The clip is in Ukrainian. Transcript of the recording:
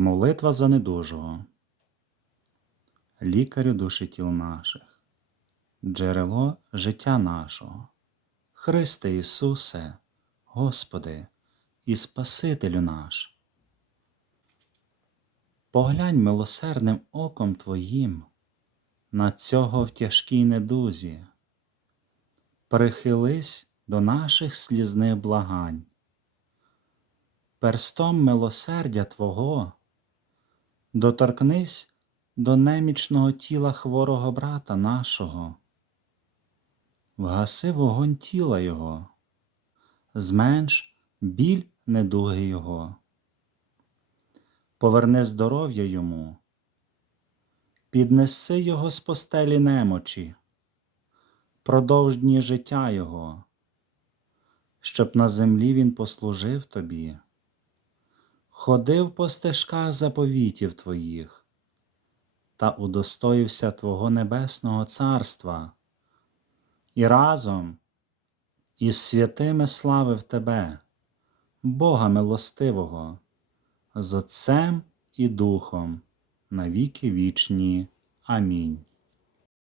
Молитва за недужого. Лікарю душі тіл наших, джерело життя нашого, Христе Ісусе, Господи і Спасителю наш. Поглянь милосердним оком Твоїм на цього в тяжкій недузі, прихились до наших слізних благань. Перстом милосердя Твого доторкнись до немічного тіла хворого брата нашого, вгаси вогонь тіла Його, зменш біль недуги Його, поверни здоров'я йому, піднеси Його з постелі немочі, продовж дні життя Його, щоб на землі Він послужив Тобі ходив по стежках заповітів Твоїх та удостоївся Твого Небесного Царства, і разом із святими славив Тебе, Бога милостивого, з Отцем і Духом на віки вічні. Амінь.